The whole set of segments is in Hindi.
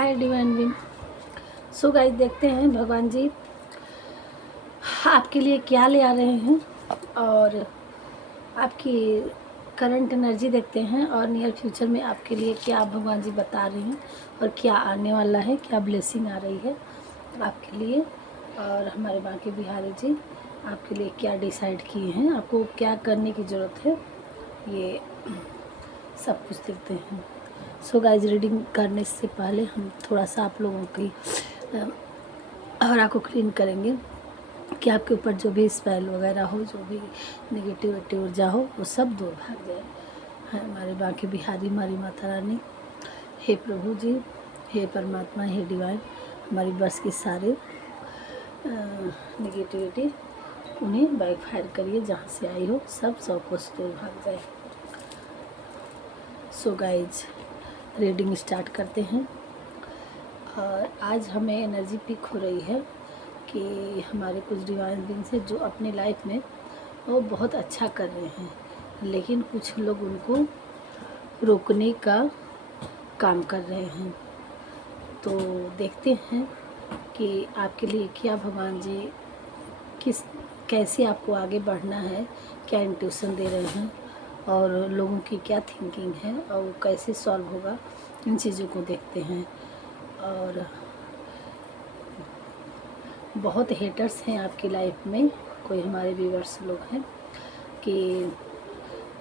हाय डिवाइन विन। सो गाइस, देखते हैं भगवान जी आपके लिए क्या ले आ रहे हैं और आपकी करंट एनर्जी देखते हैं और नियर फ्यूचर में आपके लिए क्या भगवान जी बता रहे हैं और क्या आने वाला है, क्या ब्लेसिंग आ रही है आपके लिए। और हमारे बांके बिहारी जी आपके लिए क्या डिसाइड किए हैं, आपको क्या करने की ज़रूरत है, ये सब कुछ देखते हैं। सो गाइस, रीडिंग करने से पहले हम थोड़ा सा आप लोगों की ऑरा को क्लीन करेंगे कि आपके ऊपर जो भी स्पेल वगैरह हो, जो भी नेगेटिविटी ऊर्जा हो, वो सब दूर भाग जाए। हमारे बांके बिहारी, हमारी माता रानी, हे प्रभु जी, हे परमात्मा, हे डिवाइन, हमारी बस की सारे नेगेटिविटी उन्हें बैकफायर करिए, जहाँ से आई हो सब कुछ दूर भाग जाए। सो गाइज, रीडिंग स्टार्ट करते हैं। और आज हमें एनर्जी पिक हो रही है कि हमारे कुछ डिवाइन बीइंग्स हैं जो अपनी लाइफ में वो बहुत अच्छा कर रहे हैं, लेकिन कुछ लोग उनको रोकने का काम कर रहे हैं। तो देखते हैं कि आपके लिए क्या भगवान जी कैसे आपको आगे बढ़ना है, क्या इंट्यूशन दे रहे हैं और लोगों की क्या थिंकिंग है और वो कैसे सॉल्व होगा, इन चीज़ों को देखते हैं। और बहुत हेटर्स हैं आपकी लाइफ में, कोई हमारे व्यूअर्स लोग हैं कि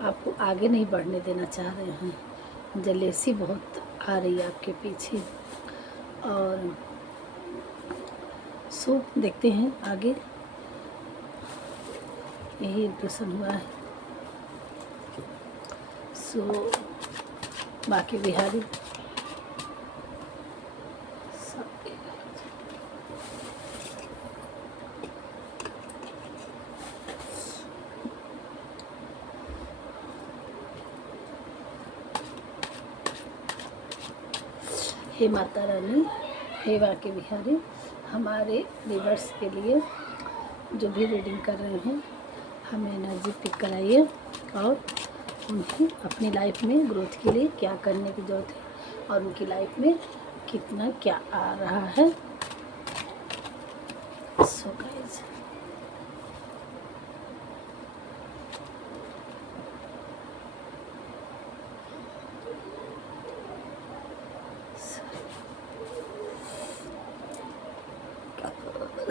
आपको आगे नहीं बढ़ने देना चाह रहे हैं, जलेसी बहुत आ रही है आपके पीछे। और सो देखते हैं आगे, यही इंप्रेशन हुआ है। सो बांके बिहारी हे माता रानी, हे बांके बिहारी, हमारे व्यूअर्स के लिए जो भी रीडिंग कर रहे हैं, हमें एनर्जी पिक कराइए और उन्हें अपनी लाइफ में ग्रोथ के लिए क्या करने की ज़रूरत है और उनकी लाइफ में कितना क्या आ रहा है। सो गाइस,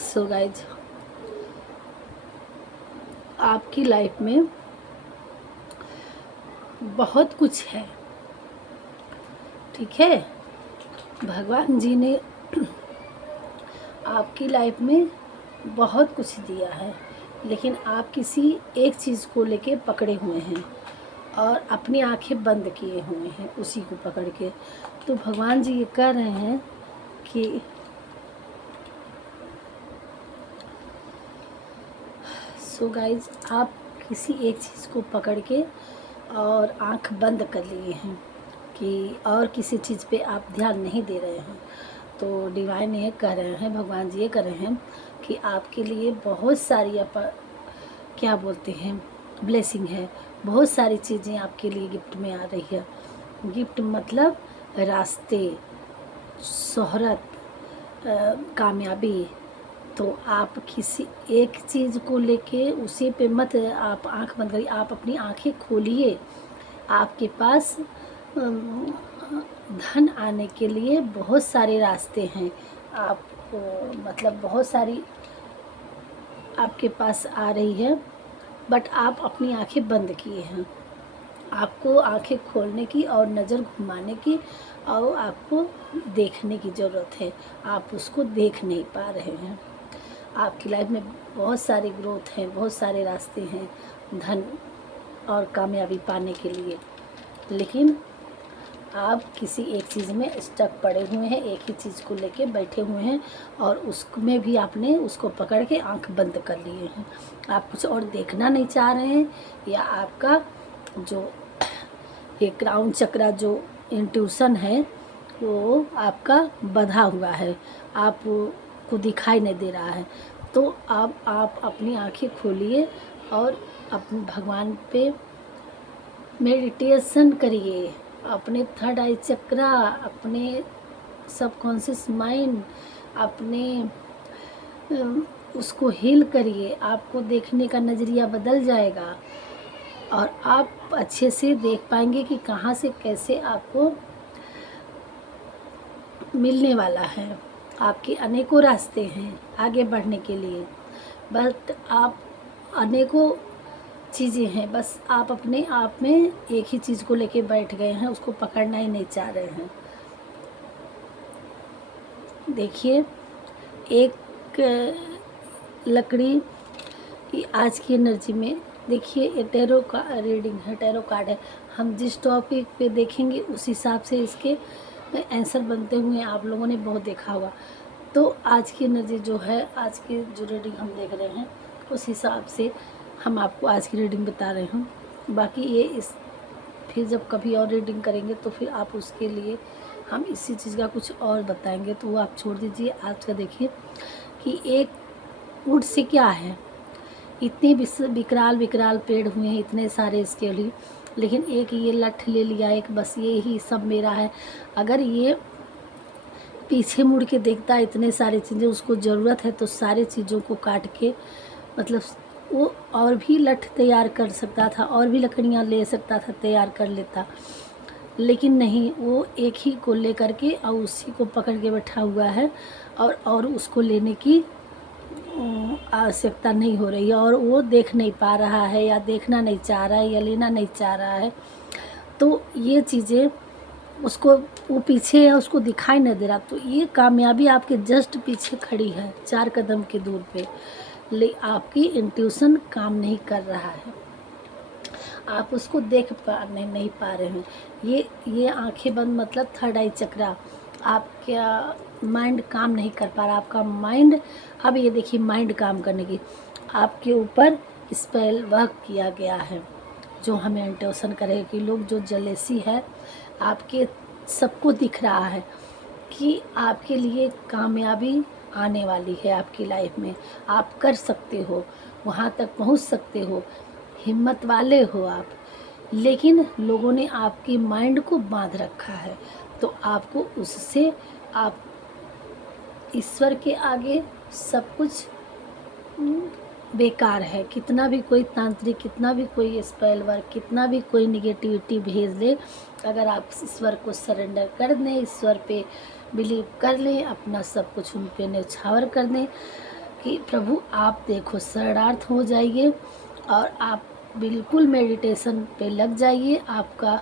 सो गाइज, आपकी लाइफ में बहुत कुछ है, ठीक है। भगवान जी ने आपकी लाइफ में बहुत कुछ दिया है, लेकिन आप किसी एक चीज़ को लेके पकड़े हुए हैं और अपनी आंखें बंद किए हुए हैं उसी को पकड़ के। तो भगवान जी ये कह रहे हैं कि सो गाइज, आप किसी एक चीज़ को पकड़ के और आंख बंद कर लिए हैं कि और किसी चीज़ पे आप ध्यान नहीं दे रहे हैं। तो डिवाइन ये कह रहे हैं, भगवान जी ये कह रहे हैं कि आपके लिए बहुत सारी क्या बोलते हैं ब्लेसिंग है, बहुत सारी चीज़ें आपके लिए गिफ्ट में आ रही है। गिफ्ट मतलब रास्ते, शोहरत, कामयाबी। तो आप किसी एक चीज़ को लेके उसी पे मत आप आंख बंद करिए, आप अपनी आंखें खोलिए। आपके पास धन आने के लिए बहुत सारे रास्ते हैं, आपको मतलब बहुत सारी आपके पास आ रही है, बट आप अपनी आंखें बंद किए हैं। आपको आंखें खोलने की और नज़र घुमाने की और आपको देखने की ज़रूरत है, आप उसको देख नहीं पा रहे हैं। आपकी लाइफ में बहुत सारी ग्रोथ है, बहुत सारे रास्ते हैं धन और कामयाबी पाने के लिए, लेकिन आप किसी एक चीज़ में स्टक पड़े हुए हैं, एक ही चीज़ को लेके बैठे हुए हैं और उसमें भी आपने उसको पकड़ के आंख बंद कर लिए हैं। आप कुछ और देखना नहीं चाह रहे हैं, या आपका जो ये क्राउन चक्रा जो इंट्यूशन है वो आपका बंधा हुआ है, आपको दिखाई नहीं दे रहा है। तो अब आप अपनी आंखें खोलिए और अपने भगवान पे मेडिटेशन करिए, अपने थर्ड आई चक्रा, अपने सबकॉन्शियस माइंड अपने उसको हील करिए, आपको देखने का नज़रिया बदल जाएगा और आप अच्छे से देख पाएंगे कि कहाँ से कैसे आपको मिलने वाला है। आपके अनेकों रास्ते हैं आगे बढ़ने के लिए, बट आप अनेकों चीज़ें हैं, बस आप अपने आप में एक ही चीज़ को लेके बैठ गए हैं, उसको पकड़ना ही नहीं चाह रहे हैं। देखिए, एक लकड़ी की आज की एनर्जी में, देखिए ये टैरो का रीडिंग है, टैरो कार्ड है। हम जिस टॉपिक पे देखेंगे उस हिसाब से इसके आंसर बनते हुए आप लोगों ने बहुत देखा होगा। तो आज की एनर्जी जो है, आज की जो रीडिंग हम देख रहे हैं उस हिसाब से हम आपको आज की रीडिंग बता रहे हैं। बाकी ये इस फिर जब कभी और रीडिंग करेंगे तो फिर आप उसके लिए हम इसी चीज़ का कुछ और बताएंगे, तो वो आप छोड़ दीजिए। आज का देखिए कि एक वुड से क्या है, इतने विकराल विकराल पेड़ हुए हैं, इतने सारे इसके लिए, लेकिन एक ये लठ ले लिया, एक बस ये ही सब मेरा है। अगर ये पीछे मुड़ के देखता है इतने सारी चीज़ें उसको ज़रूरत है, तो सारी चीज़ों को काट के मतलब वो और भी लठ तैयार कर सकता था, और भी लकड़ियाँ ले सकता था, तैयार कर लेता, लेकिन नहीं, वो एक ही को ले करके और उसी को पकड़ के बैठा हुआ है और उसको लेने की आवश्यकता नहीं हो रही है, और वो देख नहीं पा रहा है या देखना नहीं चाह रहा है या लेना नहीं चाह रहा है। तो ये चीज़ें उसको, वो पीछे है, उसको दिखाई नहीं दे रहा। तो ये कामयाबी आपके जस्ट पीछे खड़ी है 4 कदम की दूर पे, ले आपकी इंट्यूशन काम नहीं कर रहा है, आप उसको देख नहीं पा रहे हैं। ये आंखें बंद मतलब थर्ड आई चक्रा, आपका माइंड काम नहीं कर पा रहा। आपका माइंड, अब ये देखिए माइंड काम करने की, आपके ऊपर स्पेल वर्क किया गया है जो हमें इंट्यूशन करेगा कि लोग जो जलेसी है आपके, सबको दिख रहा है कि आपके लिए कामयाबी आने वाली है आपकी लाइफ में, आप कर सकते हो, वहाँ तक पहुँच सकते हो, हिम्मत वाले हो आप। लेकिन लोगों ने आपकी माइंड को बांध रखा है, तो आपको उससे, आप ईश्वर के आगे सब कुछ बेकार है। कितना भी कोई तांत्रिक, कितना भी कोई स्पेल वर्क, कितना भी कोई निगेटिविटी भेज दे, अगर आप ईश्वर को सरेंडर कर दें, ईश्वर पे बिलीव कर लें, अपना सब कुछ उन पे न्यौछावर कर दें कि प्रभु आप देखो, शरणार्थ हो जाइए और आप बिल्कुल मेडिटेशन पे लग जाइए। आपका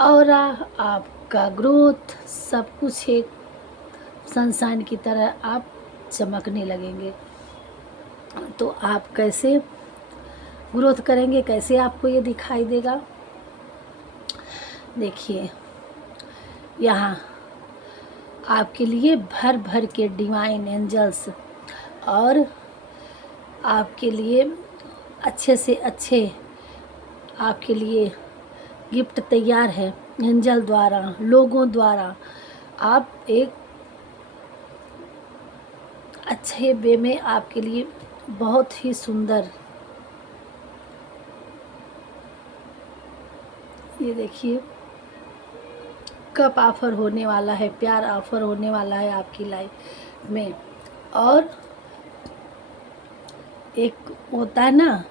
ऑरा, आपका ग्रोथ, सब कुछ एक सनशाइन की तरह आप चमकने लगेंगे। तो आप कैसे ग्रोथ करेंगे, कैसे आपको ये दिखाई देगा? देखिए, यहाँ आपके लिए भर भर के डिवाइन एंजल्स और आपके लिए अच्छे से अच्छे आपके लिए गिफ्ट तैयार है एंजल द्वारा, लोगों द्वारा। आप एक अच्छे वे में आपके लिए बहुत ही सुंदर, ये देखिए कप ऑफर होने वाला है, प्यार ऑफर होने वाला है आपकी लाइफ में। और एक होता है ना,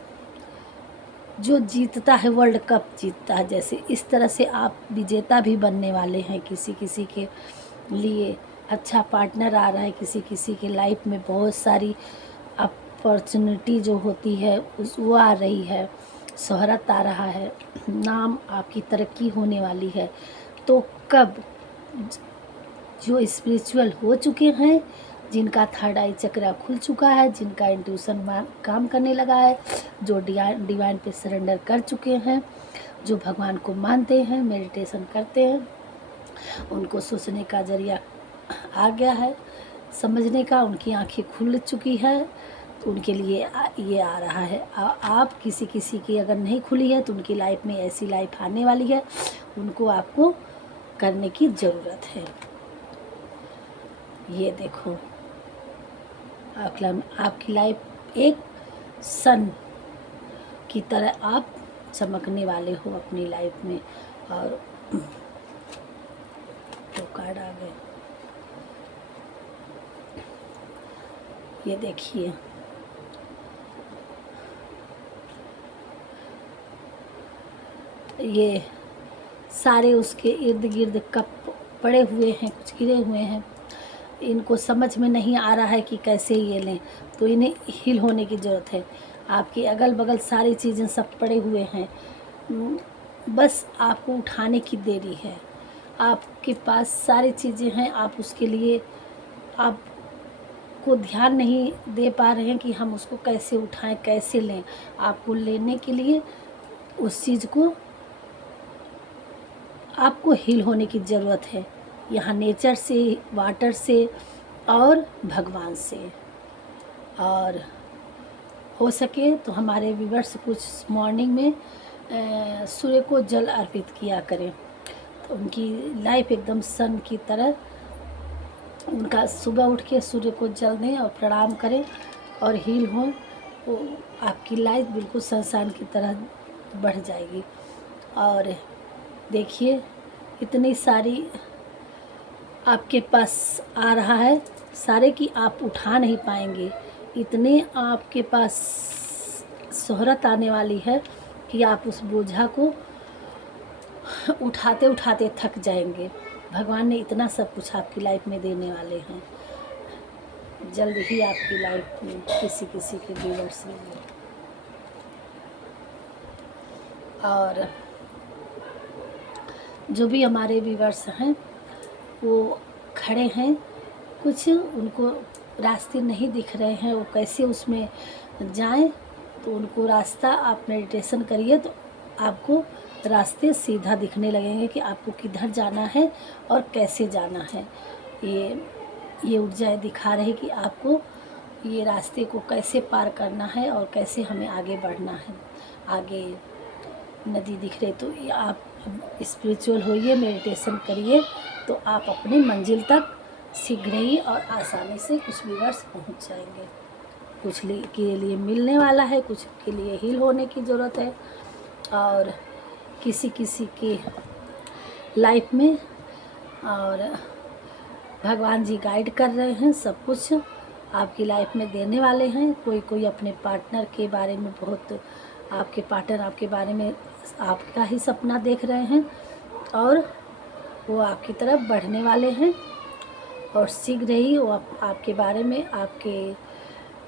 जो जीतता है वर्ल्ड कप जीतता है, जैसे इस तरह से आप विजेता भी बनने वाले हैं। किसी किसी के लिए अच्छा पार्टनर आ रहा है, किसी किसी के लाइफ में बहुत सारी अपॉर्चुनिटी जो होती है वो आ रही है, शोहरत आ रहा है, नाम आपकी तरक्की होने वाली है। तो कब जो स्पिरिचुअल हो चुके हैं, जिनका थर्ड आई चक्रा खुल चुका है, जिनका इंट्यूशन काम करने लगा है, जो डिवाइन पे सरेंडर कर चुके हैं, जो भगवान को मानते हैं, मेडिटेशन करते हैं, उनको सोचने का जरिया आ गया है, समझने का, उनकी आंखें खुल चुकी है, तो उनके लिए ये आ रहा है। आप किसी किसी की अगर नहीं खुली है तो उनकी लाइफ में ऐसी लाइफ आने वाली है, उनको आपको करने की ज़रूरत है। ये देखो, आपकी लाइफ एक सन की तरह आप चमकने वाले हो अपनी लाइफ में। और तो कार्ड आ गए, ये देखिए, ये सारे उसके इर्द गिर्द कप पड़े हुए हैं, कुछ गिरे हुए हैं। इनको समझ में नहीं आ रहा है कि कैसे ये लें, तो इन्हें हील होने की ज़रूरत है। आपके अगल बगल सारी चीज़ें सब पड़े हुए हैं, बस आपको उठाने की देरी है। आपके पास सारी चीज़ें हैं, आप उसके लिए आपको ध्यान नहीं दे पा रहे हैं कि हम उसको कैसे उठाएं, कैसे लें। आपको लेने के लिए उस चीज़ को आपको हील होने की ज़रूरत है, यहाँ नेचर से, वाटर से और भगवान से। और हो सके तो हमारे व्यूअर्स कुछ मॉर्निंग में सूर्य को जल अर्पित किया करें, तो उनकी लाइफ एकदम सन की तरह, उनका सुबह उठ के सूर्य को जल दें और प्रणाम करें और हील हों, तो आपकी लाइफ बिल्कुल सनशाइन की तरह बढ़ जाएगी। और देखिए, इतनी सारी आपके पास आ रहा है, सारे की आप उठा नहीं पाएंगे। इतने आपके पास शोहरत आने वाली है कि आप उस बोझा को उठाते उठाते थक जाएंगे। भगवान ने इतना सब कुछ आपकी लाइफ में देने वाले हैं। जल्द ही आपकी लाइफ में किसी किसी के व्यूअर्स में। और जो भी हमारे व्यूअर्स हैं वो खड़े हैं, कुछ उनको रास्ते नहीं दिख रहे हैं, वो कैसे उसमें जाएं, तो उनको रास्ता आप मेडिटेशन करिए तो आपको रास्ते सीधा दिखने लगेंगे कि आपको किधर जाना है और कैसे जाना है। ये ऊर्जाएं दिखा रही कि आपको ये रास्ते को कैसे पार करना है और कैसे हमें आगे बढ़ना है। आगे नदी दिख रही, तो ये आप स्पिरिचुअल होइए, मेडिटेशन करिए, तो आप अपनी मंजिल तक शीघ्र ही और आसानी से कुछ व्यूअर्स पहुंच जाएंगे। कुछ के लिए मिलने वाला है, कुछ के लिए हील होने की ज़रूरत है, और किसी किसी के लाइफ में और भगवान जी गाइड कर रहे हैं, सब कुछ आपकी लाइफ में देने वाले हैं। कोई अपने पार्टनर के बारे में बहुत, आपके पार्टनर आपके बारे में आपका ही सपना देख रहे हैं और वो आपकी तरफ बढ़ने वाले हैं, और शीघ्र ही वो आपके बारे में आपके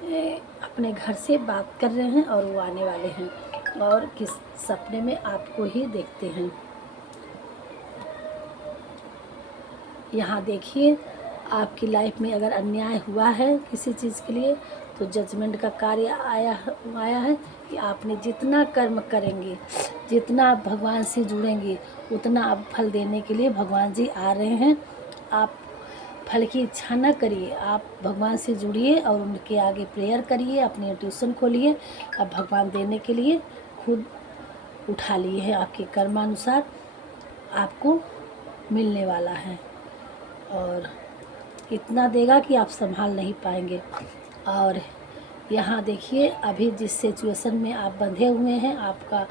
अपने घर से बात कर रहे हैं और वो आने वाले हैं और किस सपने में आपको ही देखते हैं। यहाँ देखिए, आपकी लाइफ में अगर अन्याय हुआ है किसी चीज़ के लिए, तो जजमेंट का कार्य आया है कि आपने जितना कर्म करेंगे, जितना आप भगवान से जुड़ेंगे, उतना आप फल देने के लिए भगवान जी आ रहे हैं। आप फल की इच्छा न करिए, आप भगवान से जुड़िए और उनके आगे प्रेयर करिए, अपनी ट्यूशन खोलिए। अब भगवान देने के लिए खुद उठा लिए हैं, आपके कर्मानुसार आपको मिलने वाला है, और इतना देगा कि आप संभाल नहीं पाएंगे। और यहाँ देखिए, अभी जिस सिचुएशन में आप बंधे हुए हैं, आपका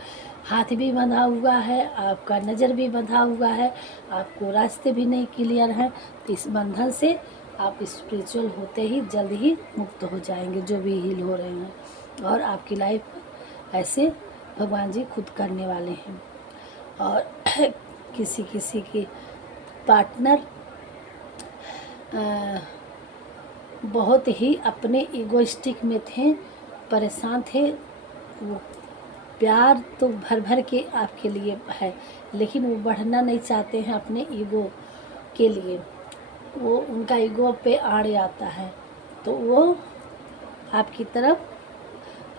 हाथ भी बंधा हुआ है, आपका नज़र भी बंधा हुआ है, आपको रास्ते भी नहीं क्लियर हैं, तो इस बंधन से आप स्पिरिचुअल होते ही जल्द ही मुक्त हो जाएंगे, जो भी हील हो रहे हैं, और आपकी लाइफ ऐसे भगवान जी खुद करने वाले हैं। और किसी किसी के पार्टनर बहुत ही अपने ईगोइस्टिक में थे, परेशान थे। वो प्यार तो भर भर के आपके लिए है, लेकिन वो बढ़ना नहीं चाहते हैं अपने ईगो के लिए, वो उनका ईगो पे आड़ आता है। तो वो आपकी तरफ,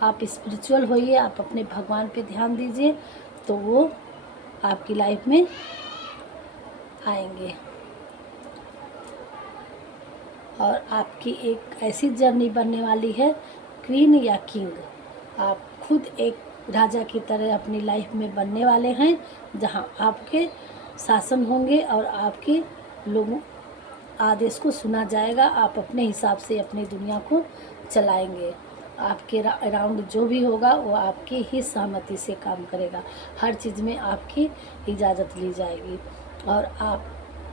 आप स्पिरिचुअल होइए, आप अपने भगवान पे ध्यान दीजिए, तो वो आपकी लाइफ में आएंगे और आपकी एक ऐसी जर्नी बनने वाली है, क्वीन या किंग। आप खुद एक राजा की तरह अपनी लाइफ में बनने वाले हैं, जहां आपके शासन होंगे और आपके लोगों आदेश को सुना जाएगा। आप अपने हिसाब से अपनी दुनिया को चलाएंगे। आपके अराउंड जो भी होगा वो आपकी ही सहमति से काम करेगा, हर चीज़ में आपकी इजाज़त ली जाएगी, और आप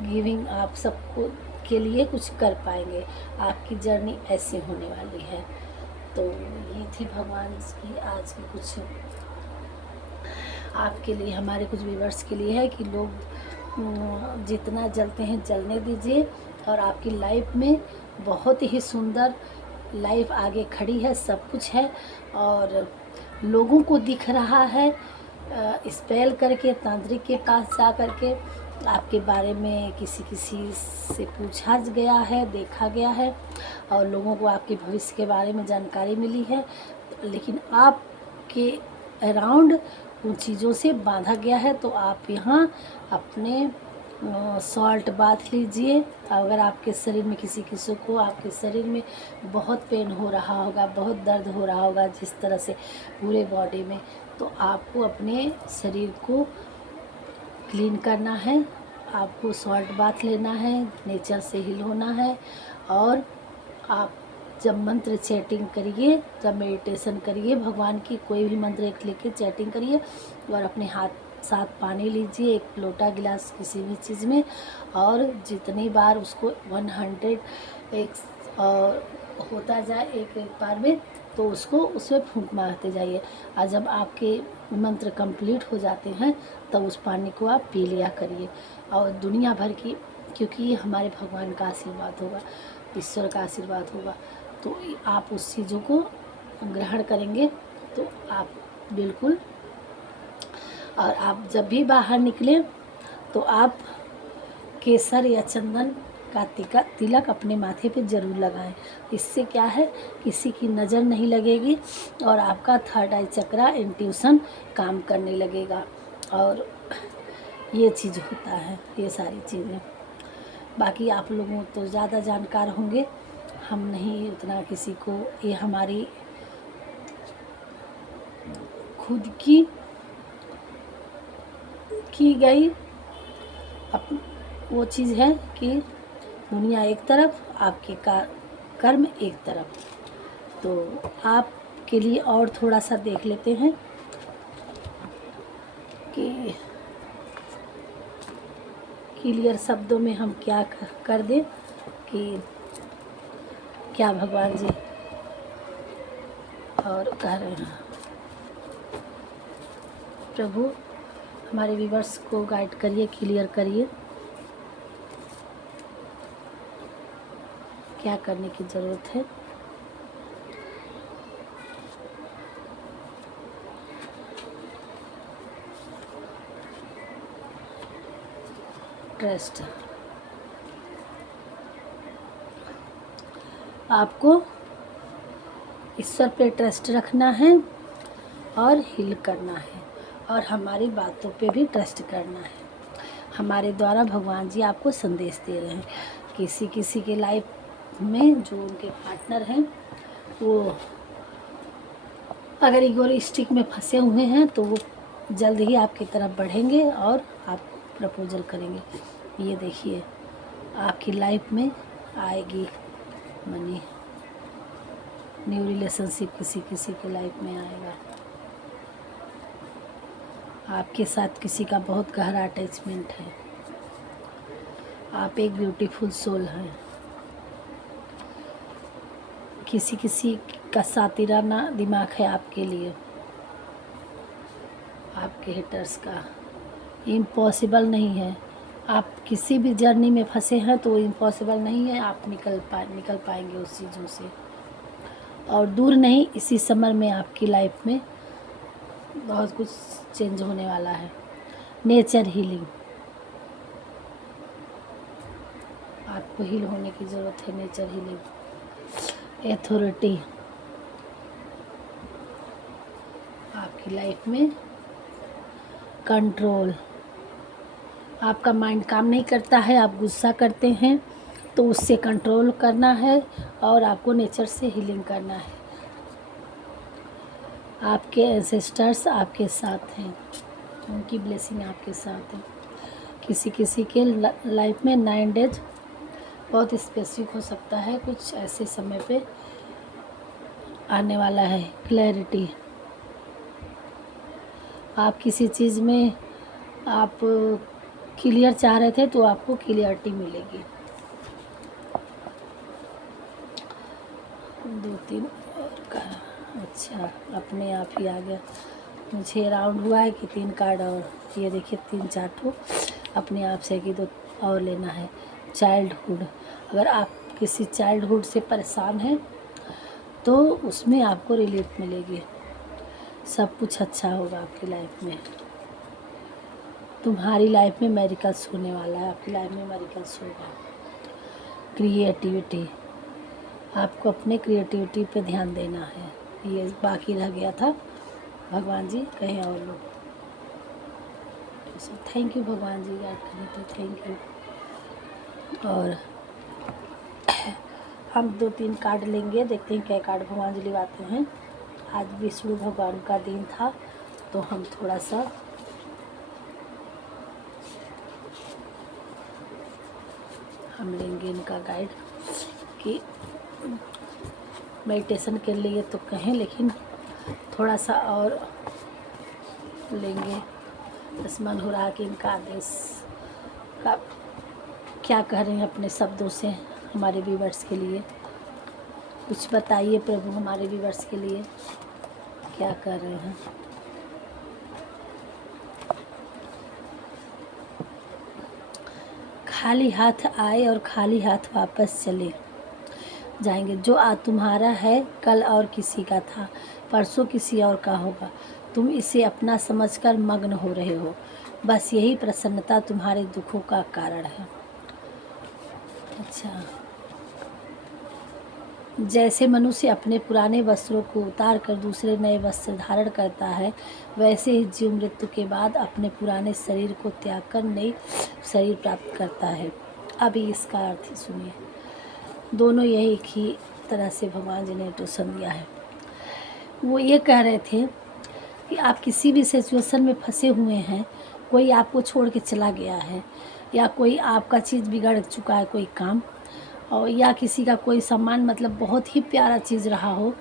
गिविंग आप सबको के लिए कुछ कर पाएंगे। आपकी जर्नी ऐसे होने वाली है। तो ये थी भगवान की आज की कुछ आपके लिए, हमारे कुछ व्यूअर्स के लिए है कि लोग जितना जलते हैं जलने दीजिए, और आपकी लाइफ में बहुत ही सुंदर लाइफ आगे खड़ी है, सब कुछ है। और लोगों को दिख रहा है, स्पेल करके तांत्रिक के पास जा करके आपके बारे में किसी किसी से पूछा गया है, देखा गया है, और लोगों को आपके भविष्य के बारे में जानकारी मिली है। लेकिन आपके अराउंड उन चीज़ों से बांधा गया है। तो आप यहाँ अपने सॉल्ट बाथ लीजिए। अगर आपके शरीर में किसी को आपके शरीर में बहुत पेन हो रहा होगा, बहुत दर्द हो रहा होगा, जिस तरह से पूरे बॉडी में, तो आपको अपने शरीर को क्लीन करना है, आपको सॉल्ट बाथ लेना है, नेचर से हील होना है। और आप जब मंत्र चैटिंग करिए, जब मेडिटेशन करिए, भगवान की कोई भी मंत्र एक लेके चैटिंग करिए, और अपने हाथ साथ पानी लीजिए, एक लोटा गिलास किसी भी चीज़ में, और जितनी बार उसको 100 एक होता जाए एक बार में, तो उसको उसमें फूंक मारते जाइए। और जब आपके मंत्र कंप्लीट हो जाते हैं तब उस पानी को आप पी लिया करिए। और दुनिया भर की, क्योंकि ये हमारे भगवान का आशीर्वाद होगा, ईश्वर का आशीर्वाद होगा, तो आप उस चीज़ों को ग्रहण करेंगे तो आप बिल्कुल। और आप जब भी बाहर निकलें तो आप केसर या चंदन का तिलक अपने माथे पे ज़रूर लगाएं। इससे क्या है, किसी की नज़र नहीं लगेगी, और आपका थर्ड आई चक्रा इंट्यूशन काम करने लगेगा। और ये चीज़ होता है, ये सारी चीज़ें। बाकी आप लोगों तो ज़्यादा जानकार होंगे, हम नहीं उतना किसी को। ये हमारी खुद की गई वो चीज़ है कि दुनिया एक तरफ, आपके कर्म एक तरफ। तो आपके लिए और थोड़ा सा देख लेते हैं कि क्लियर शब्दों में हम क्या कर दें कि क्या भगवान जी और कह रहे हैं। प्रभु हमारे व्यूअर्स को गाइड करिए, क्लियर करिए क्या करने की ज़रूरत है। ट्रस्ट, आपको ईश्वर पे ट्रस्ट रखना है और हील करना है, और हमारी बातों पे भी ट्रस्ट करना है। हमारे द्वारा भगवान जी आपको संदेश दे रहे हैं। किसी किसी के लाइफ में जो उनके पार्टनर हैं वो अगर इगोइस्टिक में फंसे हुए हैं तो वो जल्द ही आपकी तरफ बढ़ेंगे और आपको प्रपोजल करेंगे। ये देखिए आपकी लाइफ में आएगी मनी, न्यू रिलेशनशिप किसी किसी के लाइफ में आएगा। आपके साथ किसी का बहुत गहरा अटैचमेंट है। आप एक ब्यूटीफुल सोल हैं। किसी किसी का सातिराना दिमाग है आपके लिए, आपके हिटर्स का। इम्पॉसिबल नहीं है, आप किसी भी जर्नी में फंसे हैं तो इम्पॉसिबल नहीं है, आप निकल पाएंगे उस चीज़ों से। और दूर नहीं, इसी समर में आपकी लाइफ में बहुत कुछ चेंज होने वाला है। नेचर हीलिंग, आपको हील होने की ज़रूरत है। नेचर हीलिंग, अथॉरिटी, आपकी लाइफ में कंट्रोल। आपका माइंड काम नहीं करता है, आप गुस्सा करते हैं, तो उससे कंट्रोल करना है और आपको नेचर से हीलिंग करना है। आपके एंसेस्टर्स आपके साथ हैं, उनकी ब्लेसिंग आपके साथ है। किसी किसी के लाइफ में 9 डेज बहुत स्पेसिफिक हो सकता है, कुछ ऐसे समय पे आने वाला है। क्लैरिटी, आप किसी चीज़ में आप क्लियर चाह रहे थे तो आपको क्लियरिटी मिलेगी। 2 3 और का, अच्छा अपने आप ही आ गया। मुझे राउंड हुआ है कि 3 कार्ड और, ये देखिए 3 4 ठो अपने आप से कि 2 और लेना है। चाइल्डहुड, अगर आप किसी चाइल्डहुड से परेशान हैं तो उसमें आपको रिलीफ मिलेगी, सब कुछ अच्छा होगा आपकी लाइफ में। तुम्हारी लाइफ में मेरिकल्स होने वाला है, आपकी लाइफ में मेरिकल्स होगा। क्रिएटिविटी, आपको अपने क्रिएटिविटी पे ध्यान देना है, ये बाकी रह गया था। भगवान जी कहें और लोग, थैंक यू भगवान जी, याद करने पे थैंक यू। और हम 2 3 कार्ड लेंगे, देखते हैं क्या कार्ड भगवान जी लिवाते हैं। आज विष्णु भगवान का दिन था तो हम थोड़ा सा हम लेंगे इनका गाइड कि मेडिटेशन के लिए तो कहें, लेकिन थोड़ा सा और लेंगे। बस मन हो रहा कि इनका आदेश का क्या कह रहे हैं अपने शब्दों से हमारे व्यूअर्स के लिए। कुछ बताइए प्रभु हमारे व्यूअर्स के लिए क्या कर रहे हैं। खाली हाथ आए और खाली हाथ वापस चले जाएंगे। जो तुम्हारा है कल और किसी का था, परसों किसी और का होगा। तुम इसे अपना समझकर मग्न हो रहे हो, बस यही प्रसन्नता तुम्हारे दुखों का कारण है। अच्छा, जैसे मनुष्य अपने पुराने वस्त्रों को उतार कर दूसरे नए वस्त्र धारण करता है, वैसे ही जीव मृत्यु के बाद अपने पुराने शरीर को त्याग कर नई शरीर प्राप्त करता है। अभी इसका अर्थ ही सुनिए। दोनों यही एक ही तरह से भगवान जी ने ट्यूशन दिया है। वो ये कह रहे थे कि आप किसी भी सिचुएशन में फंसे हुए हैं, कोई आपको छोड़ के चला गया है, या कोई आपका चीज़ बिगड़ चुका है, कोई काम, और या किसी का कोई सामान मतलब बहुत ही प्यारा चीज़ रहा हो,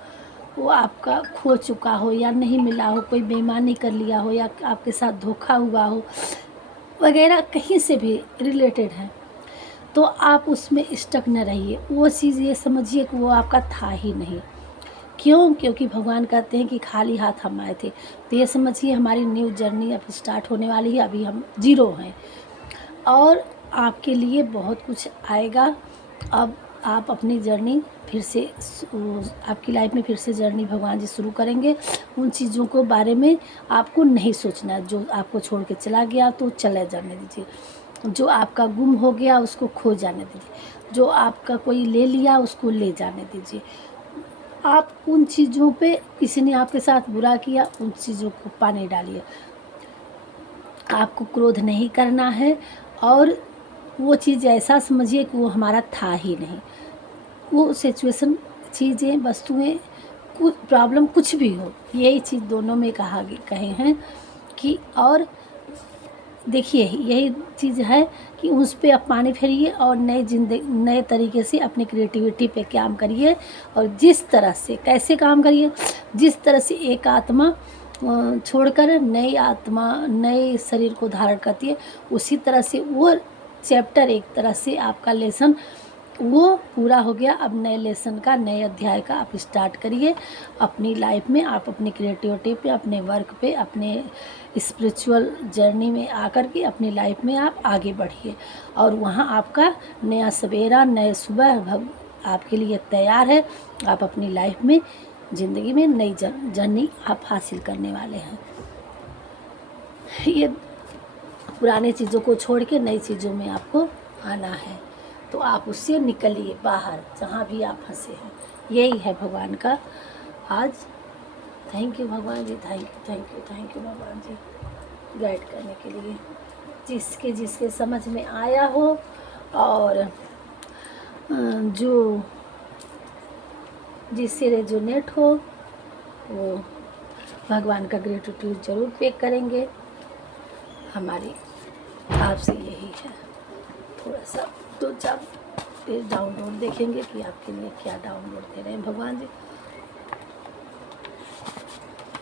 वो आपका खो चुका हो या नहीं मिला हो, कोई बेईमानी कर लिया हो या आपके साथ धोखा हुआ हो वगैरह, कहीं से भी रिलेटेड है, तो आप उसमें स्टक न रहिए। वो चीज़ ये समझिए कि वो आपका था ही नहीं। क्यों? क्योंकि भगवान कहते हैं कि खाली हाथ हम आए थे। तो ये समझिए हमारी न्यू जर्नी अब स्टार्ट होने वाली है। अभी हम 0 हैं और आपके लिए बहुत कुछ आएगा। अब आप अपनी जर्नी फिर से आपकी लाइफ में फिर से जर्नी भगवान जी शुरू करेंगे। उन चीज़ों को बारे में आपको नहीं सोचना है। जो आपको छोड़ के चला गया तो चले जाने दीजिए, जो आपका गुम हो गया उसको खो जाने दीजिए, जो आपका कोई ले लिया उसको ले जाने दीजिए। आप उन चीज़ों पे, किसी ने आपके साथ बुरा किया, उन चीज़ों को पानी डालिए। आपको क्रोध नहीं करना है और वो चीज़ ऐसा समझिए कि वो हमारा था ही नहीं। वो सिचुएशन, चीज़ें, वस्तुएं, कुछ प्रॉब्लम कुछ भी हो, यही चीज़ दोनों में कहे हैं कि, और देखिए यही चीज़ है कि उस पर आप पानी फेरिए और नए तरीके से अपनी क्रिएटिविटी पे काम करिए। और जिस तरह से कैसे काम करिए, जिस तरह से एक आत्मा छोड़कर नई आत्मा नए शरीर को धारण करती है, उसी तरह से वो चैप्टर, एक तरह से आपका लेसन वो पूरा हो गया। अब नए लेसन का, नए अध्याय का आप स्टार्ट करिए अपनी लाइफ में। आप अपनी क्रिएटिविटी पे, अपने वर्क पे, अपने स्पिरिचुअल जर्नी में आकर के अपनी लाइफ में आप आगे बढ़िए और वहाँ आपका नया सवेरा, नए सुबह आपके लिए तैयार है। आप अपनी लाइफ में, ज़िंदगी में नई जर्नी आप हासिल करने वाले हैं। ये पुराने चीज़ों को छोड़ के नई चीज़ों में आपको आना है, तो आप उससे निकलिए बाहर, जहाँ भी आप फंसे हैं। यही है भगवान का आज। थैंक यू भगवान जी, थैंक यू भगवान जी गाइड करने के लिए। जिसके समझ में आया हो और जो जिससे रेजोनेट हो, वो भगवान का ग्रेटिट्यूड ज़रूर पे करेंगे। हमारी आपसे यही है। थोड़ा सा 2-4 पेज डाउनलोड देखेंगे कि आपके लिए क्या डाउनलोड दे रहे हैं भगवान जी,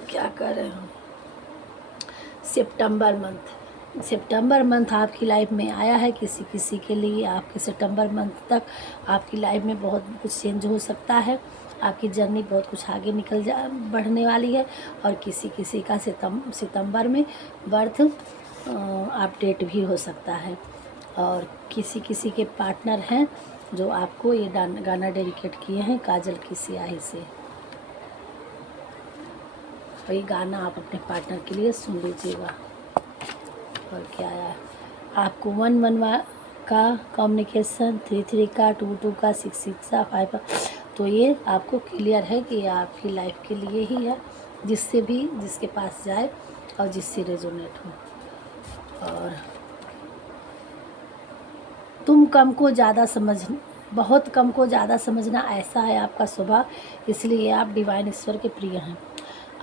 क्या कर रहे हैं। सितंबर मंथ सितंबर मंथ आपकी लाइफ में आया है। किसी किसी के लिए आपके सितंबर मंथ तक आपकी लाइफ में बहुत कुछ चेंज हो सकता है। आपकी जर्नी बहुत कुछ आगे बढ़ने वाली है। और किसी किसी का सितंबर में बर्थ अपडेट भी हो सकता है। और किसी किसी के पार्टनर हैं जो आपको ये गाना डेडिकेट किए हैं काजल की स्याही से। और ये गाना आप अपने पार्टनर के लिए सुन लीजिएगा। और क्या आया, आपको 1 का कम्युनिकेशन, 3 का, 2 का, 6 का, 5 का। तो ये आपको क्लियर है कि ये आपकी लाइफ के लिए ही है, जिससे भी जिसके पास जाए और जिससे रेजोनेट हो। और तुम कम को ज़्यादा बहुत कम को ज़्यादा समझना, ऐसा है आपका स्वभाव। इसलिए आप डिवाइन ईश्वर के प्रिय हैं।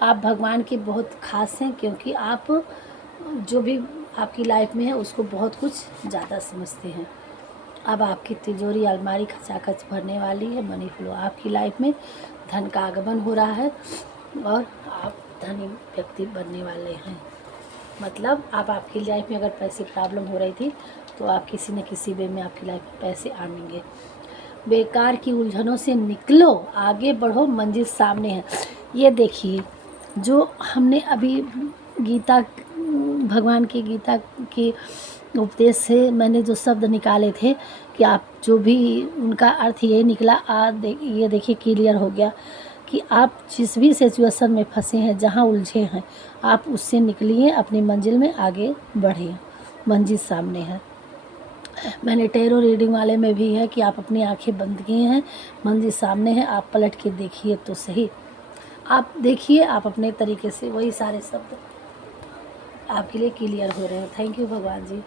आप भगवान के बहुत खास हैं, क्योंकि आप जो भी आपकी लाइफ में है उसको बहुत कुछ ज़्यादा समझते हैं। अब आपकी तिजोरी अलमारी खचाखच भरने वाली है। मनी फ्लो आपकी लाइफ में, धन का आगमन हो रहा है और आप धनी व्यक्ति बनने वाले हैं। मतलब आप आपकी लाइफ में अगर पैसे प्रॉब्लम हो रही थी तो आप किसी न किसी वे में आपकी लाइफ में पैसे आएंगे। बेकार की उलझनों से निकलो, आगे बढ़ो, मंजिल सामने है। ये देखिए, जो हमने अभी गीता, भगवान की गीता के उपदेश से मैंने जो शब्द निकाले थे कि आप जो भी, उनका अर्थ ये निकला। ये देखिए क्लियर हो गया कि आप जिस भी सिचुएशन में फंसे हैं, जहाँ उलझे हैं, आप उससे निकलिए, अपनी मंजिल में आगे बढ़िए, मंजिल सामने है। मैंने टैरो रीडिंग वाले में भी है कि आप अपनी आंखें बंद किए हैं, मंजिल सामने है, आप पलट के देखिए तो सही। आप देखिए, आप अपने तरीके से वही सारे शब्द आपके लिए क्लियर हो रहे हैं। थैंक यू भगवान जी।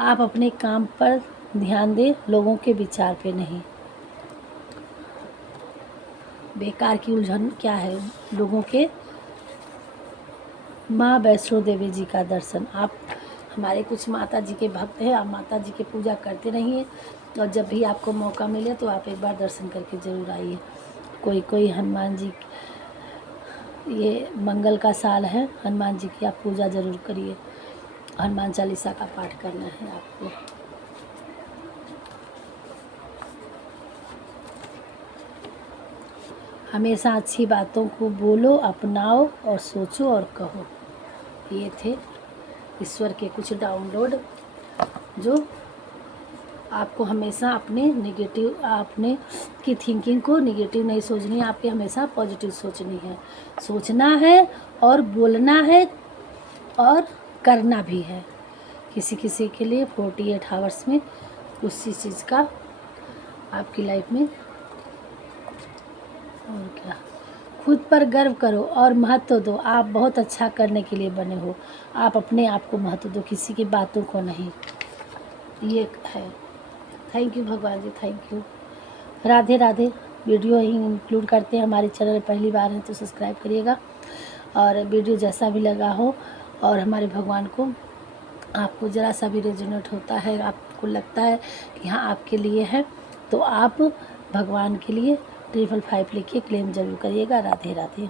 आप अपने काम पर ध्यान दें, लोगों के विचार पे नहीं। बेकार की उलझन क्या है लोगों के। माँ वैष्णो देवी जी का दर्शन, आप हमारे कुछ माता जी के भक्त हैं, आप माता जी की पूजा करते रहिए। और जब भी आपको मौका मिले तो आप एक बार दर्शन करके ज़रूर आइए। कोई हनुमान जी, ये मंगल का साल है, हनुमान जी की आप पूजा ज़रूर करिए। हनुमान चालीसा का पाठ करना है आपको। हमेशा अच्छी बातों को बोलो, अपनाओ और सोचो और कहो। ये थे ईश्वर के कुछ डाउनलोड, जो आपको हमेशा अपने नेगेटिव, आपने की थिंकिंग को नेगेटिव नहीं सोचनी है, आपके हमेशा पॉजिटिव सोचनी है, सोचना है और बोलना है और करना भी है। किसी किसी के लिए 48 आवर्स में उसी चीज़ का आपकी लाइफ में। और क्या, खुद पर गर्व करो और महत्व दो। आप बहुत अच्छा करने के लिए बने हो, आप अपने आप को महत्व दो, किसी की बातों को नहीं। ये है। थैंक यू भगवान जी, thank you. Radhe Radhe. Video ही इंक्लूड करते हैं, हमारे चैनल पहली बार है तो सब्सक्राइब करिएगा। और वीडियो जैसा भी लगा हो और हमारे भगवान को आपको ज़रा सा भी रेजोनेट होता है, आपको लगता है कि हाँ आपके लिए है, तो आप भगवान के लिए 555 लिख के क्लेम ज़रूर करिएगा। राधे राधे।